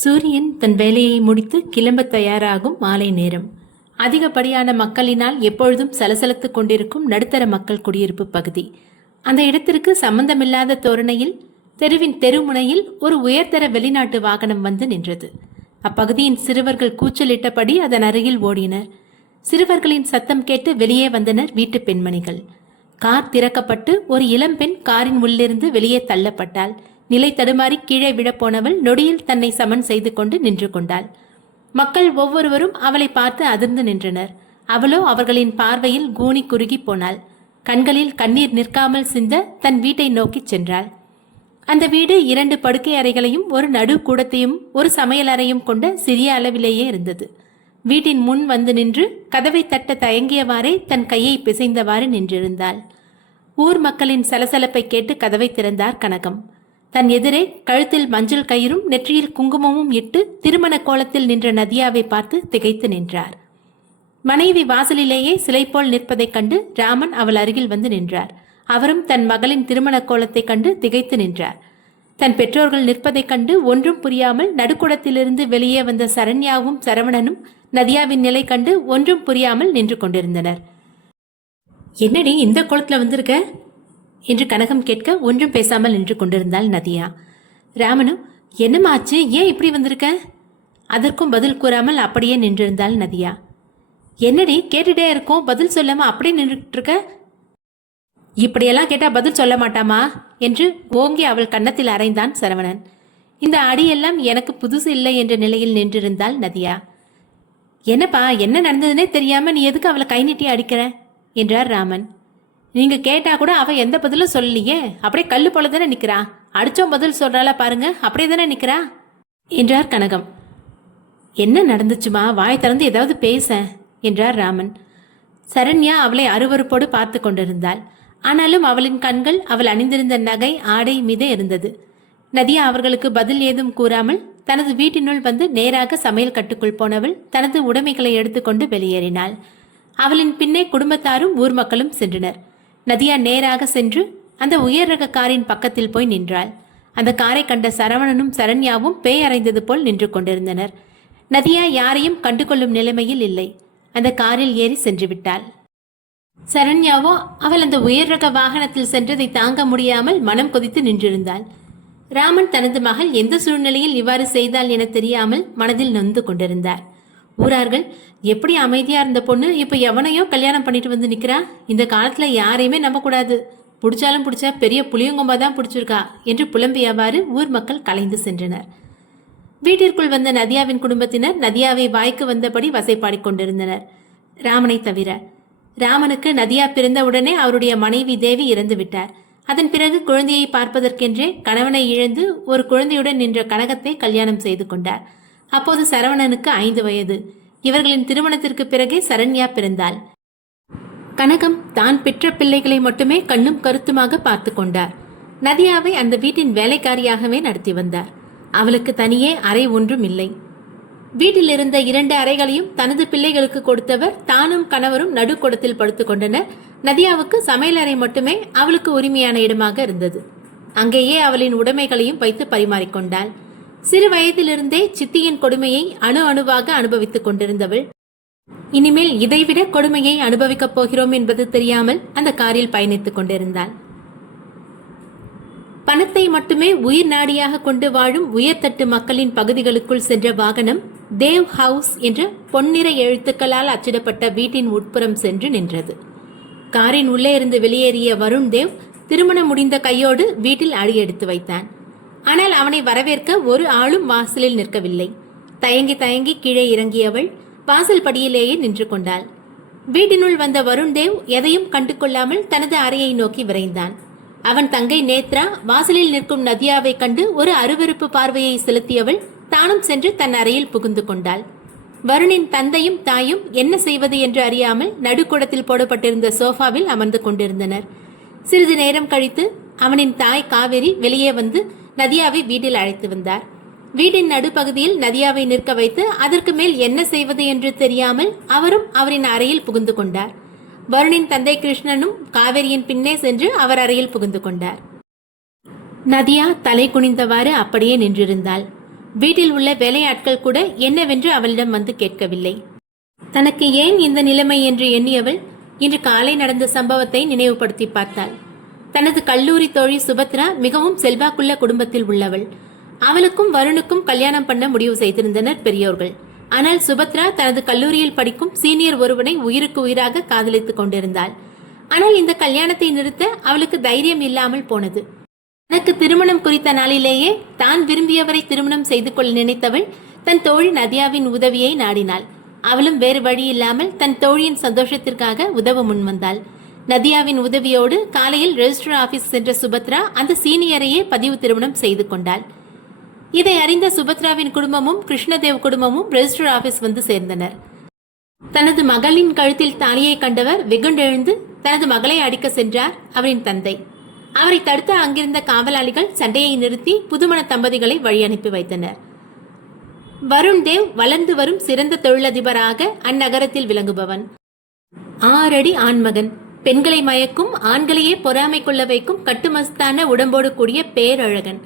சூரியன் தன் வேலையை முடித்து கிளம்ப தயாராகும் மாலை நேரம். அதிகப்படியான மக்களினால் எப்பொழுதும் சலசலத்து கொண்டிருக்கும் நடுத்தர மக்கள் குடியிருப்பு பகுதி. அந்த இடத்திற்கு சம்பந்தமில்லாத தோரணையில் தெருவின் தெருமுனையில் ஒரு உயர்தர வெளிநாட்டு வாகனம் வந்து நின்றது. அப்பகுதியின் சிறுவர்கள் கூச்சலிட்டபடி அதன் அருகில் ஓடினர். சிறுவர்களின் சத்தம் கேட்டு வெளியே வந்தனர் வீட்டு பெண்மணிகள். கார் திறக்கப்பட்டு ஒரு இளம்பெண் காரின் உள்ளிருந்து வெளியே தள்ளப்பட்டாள். நிலை தடுமாறி கீழே விழப்போனவள் நொடியில் தன்னை சமன் செய்து கொண்டு நின்று கொண்டாள். மக்கள் ஒவ்வொருவரும் அவளை பார்த்து அதிர்ந்து நின்றனர். அவளோ அவர்களின் பார்வையில் கூனி குறுகி போனாள். கண்களில் கண்ணீர் நிற்காமல் சிந்த தன் வீட்டை நோக்கிச் சென்றாள். அந்த வீடு இரண்டு படுக்கை அறைகளையும் ஒரு நடு கூடத்தையும் ஒரு சமையல் அறையும் கொண்ட சிறிய அளவிலேயே இருந்தது. வீட்டின் முன் வந்து நின்று கதவை தட்ட தயங்கியவாறே தன் கையை பிசைந்தவாறு நின்றிருந்தாள். ஊர் மக்களின் சலசலப்பை கேட்டு கதவை திறந்தார் கனகம். தன் எதிரே கழுத்தில் மஞ்சள் கயிறும் நெற்றியில் குங்குமமும் இட்டு திருமண கோலத்தில் நின்ற நதியாவை பார்த்து திகைத்து நின்றார். மனைவி வாசலிலேயே சிலை போல் நிற்பதைக் கண்டு ராமன் அவள் அருகில் வந்து நின்றார். அவரும் தன் மகளின் திருமண கோலத்தைக் கண்டு திகைத்து நின்றார். தன் பெற்றோர்கள் நிற்பதைக் கண்டு ஒன்றும் புரியாமல் நடுக்குடத்திலிருந்து வெளியே வந்த சரண்யாவும் சரவணனும் நதியாவின் நிலை கண்டு ஒன்றும் புரியாமல் நின்று கொண்டிருந்தனர். என்னடி இந்த குளத்துல வந்திருக்க? என்று கனகம் கேட்க ஒன்றும் பேசாமல் நின்று கொண்டிருந்தாள் நதியா. ராமனும் என்னமாச்சு ஏன் இப்படி வந்திருக்க? அதற்கும் பதில் கூறாமல் அப்படியே நின்றிருந்தாள் நதியா. என்னடி? கேட்டுட்டே இருக்கோம். பதில் சொல்லாம அப்படியே நின்றுட்டு இருக்க இப்படியெல்லாம் கேட்டா பதில் சொல்ல மாட்டாமா? என்று ஓங்கி அவள் கன்னத்தில் அறைந்தான் சரவணன். இந்த அடியெல்லாம் எனக்கு புதுசு இல்லை என்ற நிலையில் நின்றிருந்தாள் நதியா. என்னப்பா? என்ன நடந்ததுன்னே தெரியாம நீ எதுக்கு அவளை கை நீட்டி அடிக்கிற? என்றார் ராமன். நீங்க கேட்டா கூட அவ எந்த பதிலும் சொல்லலையே. அப்படியே கல்லு போல தானே நிக்கிறா. அடிச்சோம் பதில் சொல்றாளா பாருங்க அப்படியே தானே நிக்கிறா. என்றார் கனகம். என்ன நடந்துச்சுமா? வாய் திறந்து ஏதாவது பேச என்றார் ராமன். சரண்யா அவளை அருவருப்போடு பார்த்து கொண்டிருந்தாள். ஆனாலும் அவளின் கண்கள் அவள் அணிந்திருந்த நகை ஆடை மீதே இருந்தது. நதியா அவர்களுக்கு பதில் ஏதும் கூறாமல் தனது வீட்டினுள் வந்து நேராக சமையல் கட்டுக்குள் போனவள் தனது உடைமைகளை எடுத்துக்கொண்டு வெளியேறினாள். அவளின் பின்னே குடும்பத்தாரும் ஊர் மக்களும் சென்றனர். நதியா நேராக சென்று அந்த உயர் ரக காரின் பக்கத்தில் போய் நின்றாள். அந்த காரை கண்ட சரவணனும் சரண்யாவும் பேய் அறைந்தது போல் நின்று கொண்டிருந்தனர். நதியா யாரையும் கண்டுகொள்ளும் நிலைமையில் இல்லை. அந்த காரில் ஏறி சென்று விட்டாள். சரண்யாவோ அவள் அந்த உயர் ரக வாகனத்தில் சென்றதை தாங்க முடியாமல் மனம் கொதித்து நின்றிருந்தாள். ராமன் தனது மகள் எந்த சூழ்நிலையில் இவ்வாறு செய்தாள் என தெரியாமல் மனதில் நொந்து கொண்டிருந்தார். ஊரார்கள் எப்படி அமைதியா இருந்த பொண்ணு? இப்ப எவனையோ கல்யாணம் பண்ணிட்டு வந்து நிக்கிறா? இந்த காலத்துல யாரையுமே நம்பக்கூடாது. பிடிச்சாலும் பிடிச்சா பெரிய புளியங்கொம்பா தான் பிடிச்சிருக்கா என்று புலம்பியவாறு ஊர் மக்கள் கலைந்து சென்றனர். வீட்டிற்குள் வந்த நதியாவின் குடும்பத்தினர் நதியாவை வாய்க்கு வந்தபடி வசைப்பாடிக் கொண்டிருந்தனர். ராமனை தவிர ராமனுக்கு நதியா பிறந்தவுடனே அவருடைய மனைவி தேவி இறந்து விட்டார். அதன் பிறகு குழந்தையை பார்ப்பதற்கென்றே கணவனை இழந்து ஒரு குழந்தையுடன் நின்ற கனகத்தை கல்யாணம் செய்து கொண்டார். அப்போது சரவணனுக்கு ஐந்து வயது. இவர்களின் திருமணத்திற்கு பிறகே சரண்யா பிறந்தாள். கனகம் தான் பெற்ற பிள்ளைகளை மட்டுமே கண்ணும் கருத்துமாக பார்த்து கொண்டார். நதியாவை அந்த வீட்டின் வேலைக்காரியாகவே நடத்தி வந்தார். அவளுக்கு தனியே அறை ஒன்றும் இல்லை. வீட்டில் இருந்த இரண்டு அறைகளையும் தனது பிள்ளைகளுக்கு கொடுத்தவர் தானும் கணவரும் நடுக்கூடத்தில் படுத்துக்கொண்டனர் கொண்டனர். நதியாவுக்கு சமையலறை மட்டுமே அவளுக்கு உரிமையான இடமாக இருந்தது. அங்கேயே அவளின் உடைமைகளையும் வைத்து பரிமாறிக்கொண்டாள் சிறு வயதிலிருந்தே சித்தியின் கொடுமையை அணு அணுவாக அனுபவித்துக் கொண்டிருந்தவள். இனிமேல் இதைவிட கொடுமையை அனுபவிக்கப் போகிறோம் என்பது தெரியாமல் அந்த காரில் பயணித்துக் கொண்டிருந்தாள். பணத்தை மட்டுமே உயிர் நாடியாக கொண்டு வாழும் உயர்தட்டு மக்களின் பகுதிகளுக்குள் சென்ற வாகனம் தேவ் ஹவுஸ் என்ற பொன்னிற எழுத்துக்களால் அச்சிடப்பட்ட வீட்டின் உட்புறம் சென்று நின்றது. காரின் உள்ளே இருந்து வெளியேறிய வருண் தேவ் திருமணம் முடிந்த கையோடு வீட்டில் அடியெடுத்து வைத்தான். ஆனால் அவனை வரவேற்க ஒரு ஆளும் வாசலில் நிற்கவில்லை. தயங்கி தயங்கி கீழே இறங்கியவள் வாசல் படியிலேயே நின்று கொண்டாள். வீட்டினுள் வந்த வருண் தேவ் எதையும் கண்டு கொள்ளாமல் தனது அறையை நோக்கி விரைந்தான். அவன் தங்கை நேத்ரா வாசலில் நிற்கும் நதியாவை கண்டு ஒரு அருவருப்பு பார்வையை செலுத்தியவள் தானும் சென்று தன் அறையில் புகுந்து கொண்டாள். வருணின் தந்தையும் தாயும் என்ன செய்வது என்று அறியாமல் நடுக்கூடத்தில் போடப்பட்டிருந்த சோஃபாவில் அமர்ந்து கொண்டிருந்தனர். சிறிது நேரம் கழித்து அவனின் தாய் காவேரி வெளியே வந்து நதியாவை வீட்டில் அழைத்து வந்தார். வீட்டின் நடுப்பகுதியில் நதியாவை நிற்க வைத்து அதற்கு மேல் என்ன செய்வது என்று தெரியாமல் அவரும் அவரின் அறையில் புகுந்து கொண்டார். வருணின் தந்தை கிருஷ்ணனும் காவேரியின் பின்னே சென்று அவர் அறையில் புகுந்து கொண்டார். நதியா தலை குனிந்தவாறு அப்படியே நின்றிருந்தாள். வீட்டில் உள்ள வேலையாட்கள் கூட என்னவென்று அவளிடம் வந்து கேட்கவில்லை. தனக்கு ஏன் இந்த நிலைமை என்று எண்ணியவள் இன்று காலை நடந்த சம்பவத்தை நினைவுபடுத்தி பார்த்தாள். தனது கல்லூரி தோழி சுபத்ரா மிகவும் செல்வாக்குள்ள குடும்பத்தில் உள்ளவள். அவளுக்கும் வருணுக்கும் கல்யாணம் பண்ண முடிவு செய்திருந்தனர் பெரியோர்கள். ஆனால் சுபத்ரா தனது கல்லூரியில் படிக்கும் சீனியர் ஒருவனை உயிருக்கு உயிராக காதலித்துக் கொண்டிருந்தாள். ஆனால் இந்த கல்யாணத்தை நிறுத்த அவளுக்கு தைரியம் இல்லாமல் போனது. தனக்கு திருமணம் குறித்த நாளிலேயே தான் விரும்பியவரை திருமணம் செய்து கொள்ள நினைத்தவள் தன் தோழி நதியாவின் உதவியை நாடினாள். அவளும் வேறு வழி இல்லாமல் தன் தோழியின் சந்தோஷத்திற்காக உதவ முன்வந்தாள். நதியாவின் உதவியோடு காலையில் ரெஜிஸ்டர் ஆபீஸ் சென்ற சுபத்ரா அந்த சீனியரையே பதிவு திருமணம் செய்து கொண்டாள். இதை அறிந்த சுபத்ராவின் குடும்பமும் கிருஷ்ணதேவ் குடும்பமும் ரெஜிஸ்டர் ஆபீஸ் வந்து சேர்ந்தனர். தனது மகளின் கழுத்தில் தாலியை கண்டவர் வெகுண்டெழுந்து தனது மகளை அடிக்க சென்றார் அவரின் தந்தை. அவரை தடுத்த அங்கிருந்த காவலாளிகள் சண்டையை நிறுத்தி புதுமண தம்பதிகளை வழி அனுப்பி வைத்தனர். வருண் தேவ் வளர்ந்து வரும் சிறந்த தொழிலதிபராக அந்நகரத்தில் விளங்குபவன். ஆறடி ஆண்மகன். பெண்களை மயக்கும் ஆண்களையே பொறாமை கொள்ள வைக்கும் கட்டுமஸ்தான உடம்போடு கூடிய பேரழகன்.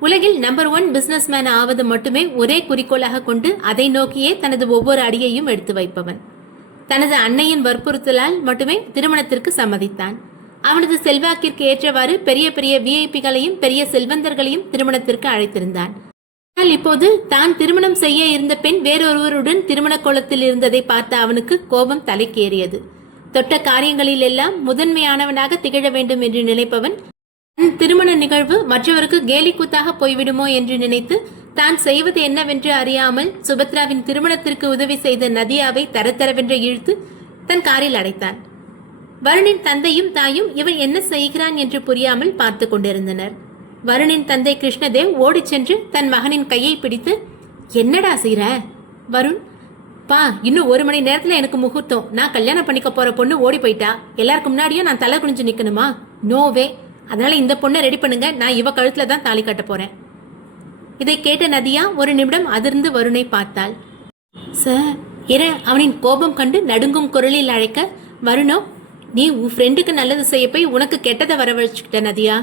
உலகில் நம்பர் ஒன் பிசினஸ் மேன் ஆவது மட்டுமே ஒரே குறிக்கோளாக கொண்டு அதை நோக்கியே தனது ஒவ்வொரு அடியையும் எடுத்து வைப்பவன். தனது அன்னையின் வற்புறுத்தலால் மட்டுமே திருமணத்திற்கு சம்மதித்தான். அவனது செல்வாக்கிற்கு ஏற்றவாறு பெரிய பெரிய விஐபிகளையும் பெரிய செல்வந்தர்களையும் திருமணத்திற்கு அழைத்திருந்தான். ஆனால் இப்போது தான் திருமணம் செய்ய இருந்த பெண் வேறொருவருடன் திருமண கோலத்தில் இருந்ததை பார்த்த அவனுக்கு கோபம் தலைக்கேறியது. தொட்ட காரியங்களில் எல்லாம் முதன்மையானவனாக திகழ வேண்டும் என்று நினைப்பவன் தன் திருமண நிகழ்வு மற்றவருக்கு கேலி கூத்தாக போய்விடுமோ என்று நினைத்து தான் செய்வது என்னவென்று அறியாமல் சுபத்ராவின் திருமணத்திற்கு உதவி செய்த நதியாவை தரத்தரவென்று இழுத்து தன் காரில் அடைத்தான். வருணின் தந்தையும் தாயும் இவன் என்ன செய்கிறான் என்று புரியாமல் பார்த்து கொண்டிருந்தனர். வருணின் தந்தை கிருஷ்ணதேவ் ஓடிச் சென்று தன் மகனின் கையை பிடித்து என்னடா செய்ற? வருண் பா இன்னும் ஒரு மணி நேரத்துல எனக்கு முகூர்த்தம். நான் கல்யாணம் பண்ணிக்க போற பொண்ணு ஓடி போயிட்டா. எல்லாருக்கு முன்னாடியும் நான் தலை குனிஞ்சு நிக்கணுமா? நோவே அதனால இந்த பொண்ணை ரெடி பண்ணுங்க. நான் இவ கழுத்துல தான் தாலி கட்ட போறேன். இதை கேட்ட நதியா ஒரு நிமிடம் அதிர்ந்து வருணை பார்த்தாள். சார் இர. அவனின் கோபம் கண்டு நடுங்கும் குரலில் அழைக்க வருணோ நீ உன் ஃப்ரெண்டுக்கு நல்லது செய்ய போய் உனக்கு கெட்டதை வரவழைச்சுக்கிட்ட நதியா?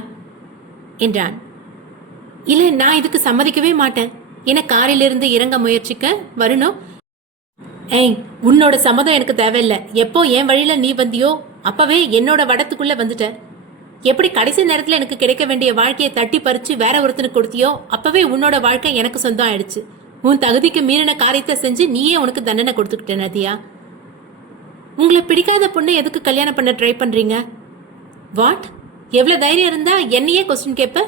என்றான். இல்ல நான் இதுக்கு சம்மதிக்கவே மாட்டேன். என காரிலிருந்து இறங்க முயற்சிக்க வருணோ ஏய் உன்னோட சம்மதம் எனக்கு தேவையில்லை. எப்போ என் வழியில நீ வந்தியோ அப்பவே என்னோட வடத்துக்குள்ள வந்துட்ட. எப்படி கடைசி நேரத்தில் எனக்கு கிடைக்க வேண்டிய வாழ்க்கையை தட்டி பறிச்சு வேற ஒருத்தனுக்கு கொடுத்தியோ அப்பவே உன்னோட வாழ்க்கை எனக்கு சொந்தம் ஆயிடுச்சு உன் தகுதிக்கு மீறின காரியத்தை செஞ்சு நீயே உனக்கு தண்டனை கொடுத்துக்கிட்ட நதியா. உங்களை பிடிக்காத பொண்ணை எதுக்கு கல்யாணம் பண்ண ட்ரை பண்றீங்க? வாட் எவ்வளோ தைரியம் இருந்தா என்னையே கொஸ்டின் கேட்ப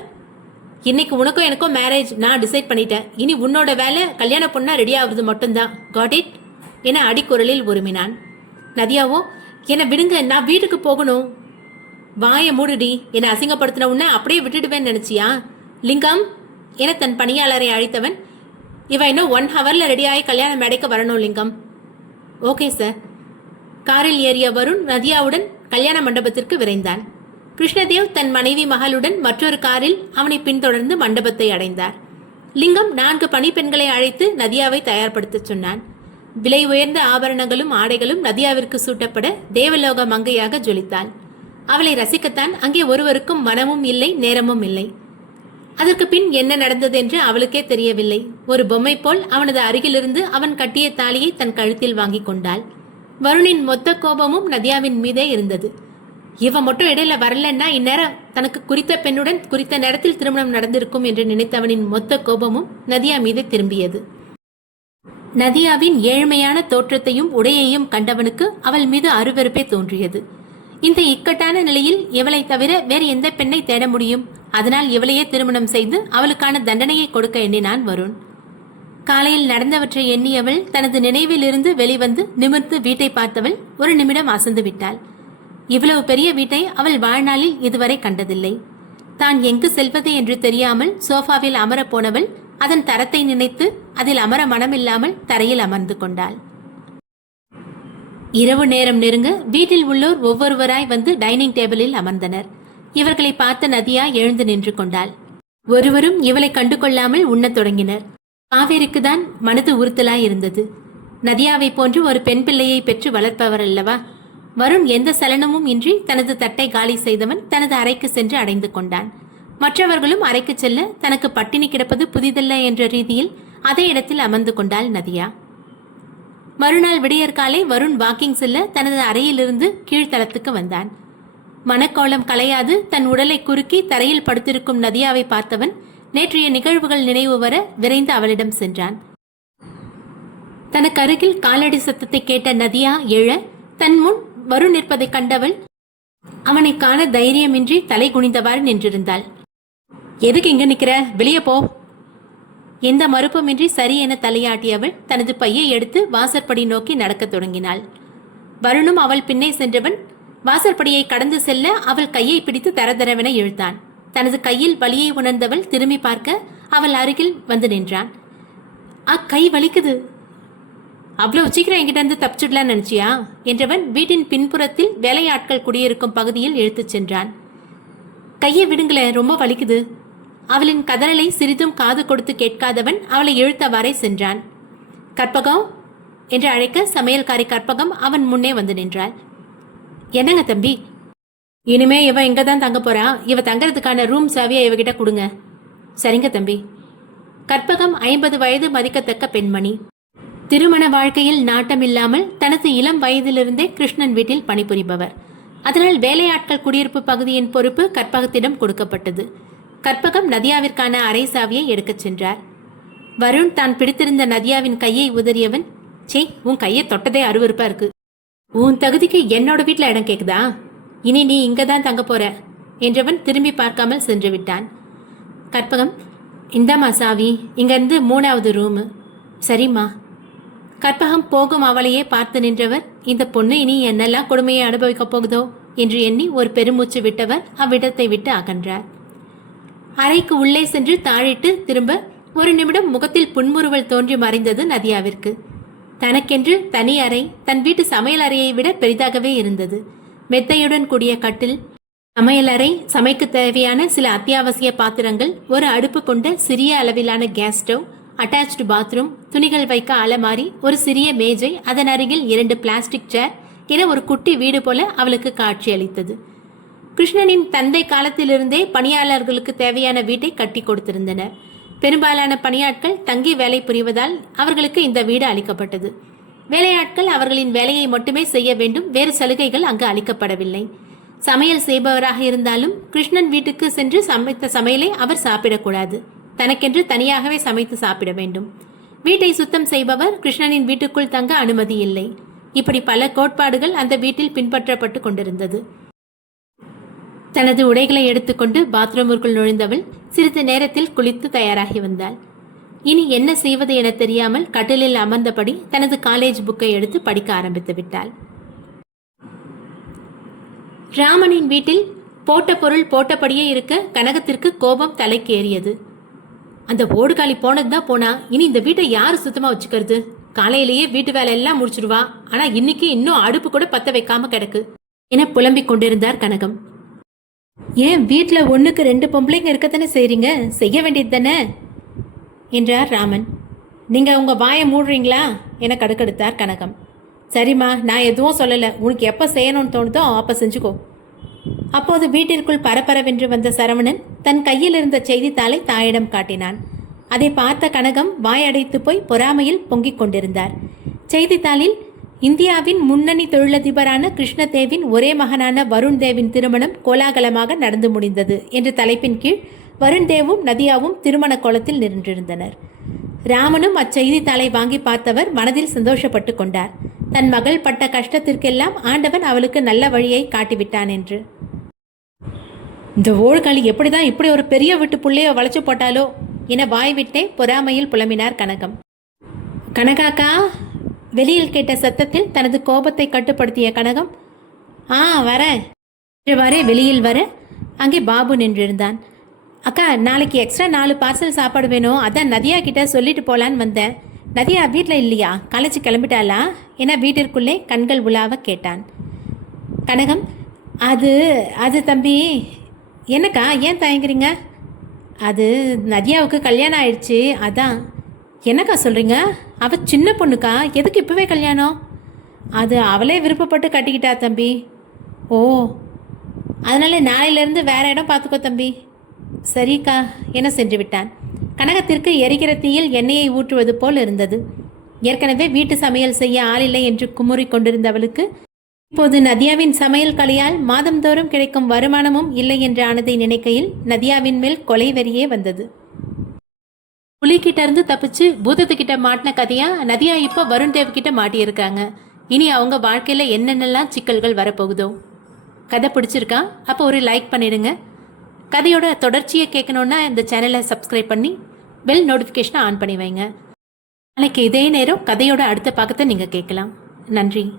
இன்னைக்கு உனக்கும் எனக்கும் மேரேஜ் நான் டிசைட் பண்ணிட்டேன். இனி உன்னோட வேலை கல்யாண பொண்ணா ரெடி ஆகுறது மட்டும்தான். காட் இட் என அடிக்குரலில் உருமினான். நதியாவோ என்னை விடுங்க நான் வீட்டுக்கு போகணும். வாயை மூடுடி என்னை அசிங்கப்படுத்தின உன்னை அப்படியே விட்டுடுவேன்னு நினைச்சியா? லிங்கம் என தன் பணியாளரை அழைத்தவன் இவன் இன்னும் ஒன் ஹவர்ல ரெடியாகி கல்யாண மேடைக்கு வரணும் லிங்கம். ஓகே சார் காரில் ஏறிய வருண் நதியாவுடன் கல்யாண மண்டபத்திற்கு விரைந்தான். கிருஷ்ணதேவ் தன் மனைவி மகளுடன் மற்றொரு காரில் அவனை பின்தொடர்ந்து மண்டபத்தை அடைந்தார். லிங்கம் நான்கு பணிப்பெண்களை அழைத்து நதியாவை தயார்படுத்தச் சொன்னான். விலை உயர்ந்த ஆபரணங்களும் ஆடைகளும் நதியாவிற்கு சூட்டப்பட தேவலோக மங்கையாக ஜொலித்தாள். அவளை ரசிக்கத்தான் அங்கே ஒருவருக்கும் மனமும் இல்லை நேரமும் இல்லை. அதற்கு பின் என்ன நடந்தது என்று அவளுக்கே தெரியவில்லை. ஒரு பொம்மை போல் அவனது அருகிலிருந்து அவன் கட்டிய தாலியை தன் கழுத்தில் வாங்கிக் கொண்டாள். வருணின் மொத்த கோபமும் நதியாவின் மீதே இருந்தது. இவன் மட்டும் இடையில வரலன்னா இந்நேரம் தனக்கு குறித்த பெண்ணுடன் குறித்த நேரத்தில் திருமணம் நடந்திருக்கும் என்று நினைத்தவனின் மொத்த கோபமும் நதியா மீது திரும்பியது. நதியாவின் ஏழ்மையான தோற்றத்தையும் உடையையும் கண்டவனுக்கு அவள் மீது அருவருப்பே தோன்றியது. இந்த இக்கட்டான நிலையில் இவளை தவிர வேறு எந்த பெண்ணை தேட முடியும்? அதனால் இவளையே திருமணம் செய்து அவளுக்கான தண்டனையை கொடுக்க எண்ணினான் வருண். காலையில் நடந்தவற்றை எண்ணியவள் தனது நினைவிலிருந்து வெளிவந்து நிமிர்ந்து வீட்டை பார்த்தவள் ஒரு நிமிடம் அசந்து விட்டாள். இவ்வளவு பெரிய வீட்டை அவள் வாழ்நாளில் இதுவரை கண்டதில்லை. தான் எங்கு செல்வது என்று தெரியாமல் சோஃபாவில் அமரப் போனவள் அதன் தரத்தை நினைத்து அதில் அமர மனமில்லாமல் தரையில் அமர்ந்து கொண்டாள். இரவு நேரம் நெருங்க வீட்டில் உள்ளோர் ஒவ்வொருவராய் வந்து டைனிங் டேபிளில் அமர்ந்தனர். இவர்களை பார்த்த நதியா எழுந்து நின்று கொண்டாள். ஒருவரும் இவளை கண்டு கொள்ளாமல் உண்ணத் தொடங்கினர். காவேரிக்கு தான் மனது உறுத்தலாய் இருந்தது. நதியாவை போன்று ஒரு பெண் பிள்ளையை பெற்று வளர்ப்பவர் அல்லவா? வருண் எந்த சலனமும் இன்றி தனது தட்டை காலி செய்தவன் தனது அறைக்கு சென்று அடைந்து கொண்டான். மற்றவர்களும் அறைக்கு செல்ல தனக்கு பட்டினி கிடப்பது புதிதல்ல என்ற ரீதியில் அதே இடத்தில் அமர்ந்து கொண்டாள் நதியா. மறுநாள் விடியற்காலை வருண் வாக்கிங் செல்ல தனது அறையிலிருந்து கீழ்த்தளத்துக்கு வந்தான். மனக்கோலம் கலையாது தன் உடலை குறுக்கி தரையில் படுத்திருக்கும் நதியாவை பார்த்தவன் நேற்றைய நிகழ்வுகள் நினைவு வர விரைந்து அவளிடம் சென்றான். தனக்கு அருகில் காலடி சத்தத்தை கேட்ட நதியா எழ தன் முன் வருண் நிற்பதைக் கண்டவள் அவனை காண தைரியமின்றி தலை குனிந்தவாறு நின்றிருந்தாள். எதுக்கு இங்க நிக்கிற? வெளியே போ. எந்த மறுப்புமின்றி சரி என தலையாட்டியவள் தனது பையை எடுத்து வாசற்படி நோக்கி நடக்கத் தொடங்கினாள். வருணும் அவள் பின்னே சென்றவன் வாசற்படியை கடந்து செல்ல அவள் கையை பிடித்து தரதரவென இழுத்தான் தனது கையில் வலியை உணர்ந்தவள் திரும்பி பார்க்க அவள் அருகில் வந்து நின்றான். ஆ கை வலிக்குது. அவ்வளவு சீக்கிரம் என்கிட்ட இருந்து தப்பிச்சுடலான்னு நினைச்சியா? என்றவன் வீட்டின் பின்புறத்தில் வேலையாட்கள் குடியிருக்கும் பகுதியில் இழுத்துச் சென்றான். கையை விடுங்களேன் ரொம்ப வலிக்குது. அவளின் கதறலை சிறிதும் காது கொடுத்து கேட்காதவன் அவளை இழுத்தவாறே சென்றான். கற்பகம் என்று அழைக்க சமையல்காரி கற்பகம் அவன் முன்னே வந்து நின்றாள். என்னங்க தம்பி? இனிமே இவன் இங்க தான் தங்க போறான் இவ தங்கறதுக்கான ரூம் சாவியை இவகிட்ட கொடுங்க. சரிங்க தம்பி. கற்பகம் ஐம்பது வயது மதிக்கத்தக்க பெண்மணி. திருமண வாழ்க்கையில் நாட்டம் இல்லாமல் தனது இளம் வயதிலிருந்தே கிருஷ்ணன் வீட்டில் பணிபுரிபவர். அதனால் வேலையாட்கள் குடியிருப்பு பகுதியின் பொறுப்பு கற்பகத்திடம் கொடுக்கப்பட்டது. கற்பகம் நதியாவிற்கான அரை சாவியை எடுக்கச் சென்றார். வருண் தான் பிடித்திருந்த நதியாவின் கையை உதறியவன் சே உன் கையை தொட்டதே அருவறுப்பா இருக்கு. உன் தகுதிக்கு என்னோட வீட்டில் இடம் கேக்குதா? இனி நீ இங்க தான் தங்க போற என்றவன் திரும்பி பார்க்காமல் சென்று விட்டான். கற்பகம் இந்தாம்மா சாவி இங்கிருந்து மூணாவது ரூமு சரிம்மா. கற்பகம் போகும் அவளையே பார்த்து நின்றவர் இந்த பொண்ணு இனி என்னெல்லாம் கொடுமையை அனுபவிக்கப் போகுதோ? என்று எண்ணி ஒரு பெருமூச்சு விட்டவர் அவ்விடத்தை விட்டு அகன்றார். அறைக்கு உள்ளே சென்று தாழிட்டு திரும்ப ஒரு நிமிடம் முகத்தில் புன்முறுவல் தோன்றி மறைந்தது நதியாவிற்கு. தனக்கென்று தனி அறை தன் வீட்டு சமையல் அறையை விட பெரிதாகவே இருந்தது. மெத்தையுடன் கூடிய கட்டில் சமையலறை சமைக்க தேவையான சில அத்தியாவசிய பாத்திரங்கள் ஒரு அடுப்பு கொண்ட சிறிய அளவிலான கேஸ் ஸ்டவ் அட்டாச்டு பாத்ரூம் துணிகள் வைக்க அலமாரி ஒரு சிறிய மேஜை அதன் அருகில் இரண்டு பிளாஸ்டிக் சேர் என ஒரு குட்டி வீடு போல அவளுக்கு காட்சியளித்தது. கிருஷ்ணனின் தந்தை காலத்திலிருந்தே பணியாளர்களுக்கு தேவையான வீட்டை கட்டி கொடுத்திருந்தனர். பெரும்பாலான பணியாட்கள் தங்கி வேலை புரிவதால் அவர்களுக்கு இந்த வீடு அளிக்கப்பட்டது. வேலையாட்கள் அவர்களின் வேலையை மட்டுமே செய்ய வேண்டும் வேறு சலுகைகள் அங்கு அளிக்கப்படவில்லை. சமையல் செய்பவராக இருந்தாலும் கிருஷ்ணன் வீட்டுக்கு சென்று சமைத்த சமையலை அவர் சாப்பிடக்கூடாது. தனக்கென்று தனியாகவே சமைத்து சாப்பிட வேண்டும். வீட்டை சுத்தம் செய்பவர் கிருஷ்ணனின் வீட்டுக்குள் தங்க அனுமதி இல்லை. இப்படி பல கோட்பாடுகள் அந்த வீட்டில் பின்பற்றப்பட்டு கொண்டிருந்தது. தனது உடைகளை எடுத்துக்கொண்டு பாத்ரூமிற்குள் நுழைந்தவள் சிறிது நேரத்தில் குளித்து தயாராகி வந்தாள். இனி என்ன செய்வது என தெரியாமல் கட்டிலில் அமர்ந்தபடி தனது காலேஜ் புக்கை எடுத்து படிக்க ஆரம்பித்து விட்டாள். ராமனின் வீட்டில் போட்ட பொருள் போட்டபடியே இருக்க கனகத்திற்கு கோபம் தலைக்கு ஏறியது அந்த ஓடுகாலி போனது தான் போனா இனி இந்த வீட்டை யார் சுத்தமா வச்சுக்கிறது? காலையிலேயே வீட்டு வேலை எல்லாம் முடிச்சிருவா ஆனா இன்னைக்கு இன்னும் அடுப்பு கூட பத்த வைக்காம கிடக்கு. என புலம்பிக் கொண்டிருந்தார் கனகம். ஏன் வீட்டில் ஒன்றுக்கு ரெண்டு பொம்பளைங்க இருக்கத்தானே செய்கிறீங்க செய்ய வேண்டியது தானே? என்றார் ராமன். நீங்கள் உங்கள் வாயை மூடுறீங்களா? என கடுக்கெடுத்தார் கனகம். சரிம்மா நான் எதுவும் சொல்லலை. உனக்கு எப்போ செய்யணும்னு தோணுதோ அப்போ செஞ்சுக்கோ. அப்போது வீட்டிற்குள் பரபரவென்று வந்த சரவணன் தன் கையில் இருந்த செய்தித்தாளை தாயிடம் காட்டினான். அதை பார்த்த கனகம் வாயடைத்து போய் பொறாமையில் பொங்கிக் கொண்டிருந்தார். செய்தித்தாளில் இந்தியாவின் முன்னணி தொழிலதிபரான கிருஷ்ணதேவின் ஒரே மகனான வருண் தேவின் திருமணம் கோலாகலமாக நடந்து முடிந்தது என்ற தலைப்பின் கீழ் வருண் தேவும் நதியாவும் திருமண கோலத்தில் நின்றிருந்தனர். ராமனும் அச்செய்தித்தாளை வாங்கி பார்த்தவர் மனதில் சந்தோஷப்பட்டு கொண்டார். தன் மகள் பட்ட கஷ்டத்திற்கெல்லாம் ஆண்டவன் அவளுக்கு நல்ல வழியை காட்டிவிட்டான் என்று. இந்த ஓழ்காளி எப்படிதான் இப்படி ஒரு பெரிய வீட்டு புள்ளைய வளைச்சு போட்டாலோ? என வாய்விட்டே பொறாமையில் புலம்பினார் கனகம். கனகாக்கா வெளியில் கேட்ட சத்தத்தில் தனது கோபத்தை கட்டுப்படுத்திய கனகம் ஆ வரேன் என்றவாறே வெளியில் வர அங்கே பாபு நின்றிருந்தான். அக்கா நாளைக்கு எக்ஸ்ட்ரா நாலு பார்சல் சாப்பாடு வேணும். அதான் நதியா கிட்ட சொல்லிட்டு போலான்னு வந்தேன். நதியா வீட்டில் இல்லையா? காலேஜ் கிளம்பிட்டாளா? என வீட்டிற்குள்ளே கண்கள் உலாவ கேட்டான். கனகம் அது அது தம்பி என்னக்கா ஏன் தயங்குறீங்க? அது நதியாவுக்கு கல்யாணம் ஆயிடுச்சு அதான். என்னக்கா சொல்கிறீங்க அவள் சின்ன பொண்ணுக்கா? எதுக்கு இப்போவே கல்யாணம்? அது அவளே விருப்பப்பட்டு கட்டிக்கிட்டா தம்பி. ஓ அதனால நாளையிலேருந்து வேறு இடம் பார்த்துக்கோ தம்பி. சரிக்கா என சென்று விட்டான்? கனகத்திற்கு எரிகிற தீயில் எண்ணெயை ஊற்றுவது போல் இருந்தது. ஏற்கனவே வீட்டு சமையல் செய்ய ஆளில்லை என்று குமுறி கொண்டிருந்தவளுக்கு இப்போது நதியாவின் சமையல் கலையால் மாதந்தோறும் கிடைக்கும் வருமானமும் இல்லை என்று ஆனதை நினைக்கையில் நதியாவின் மேல் கொலை வெறியே வந்தது. புலிகிட்ட இருந்து தப்பிச்சு பூதத்துக்கிட்ட மாட்டின கதையா? நதியா இப்போ வருண் தேவ் கிட்ட மாட்டியிருக்காங்க. இனி அவங்க வாழ்க்கையில என்னென்னலாம் சிக்கல்கள் வரப்போகுதோ? கதை பிடிச்சிருக்கா? அப்போ ஒரு லைக் பண்ணிடுங்க. கதையோட தொடர்ச்சியை கேட்கணுன்னா இந்த சேனலை சப்ஸ்கிரைப் பண்ணி பெல் நோட்டிஃபிகேஷனை ஆன் பண்ணி வைங்க. நாளைக்கு இதே நேரம் கதையோட அடுத்த பக்கத்தை நீங்கள் கேட்கலாம். நன்றி.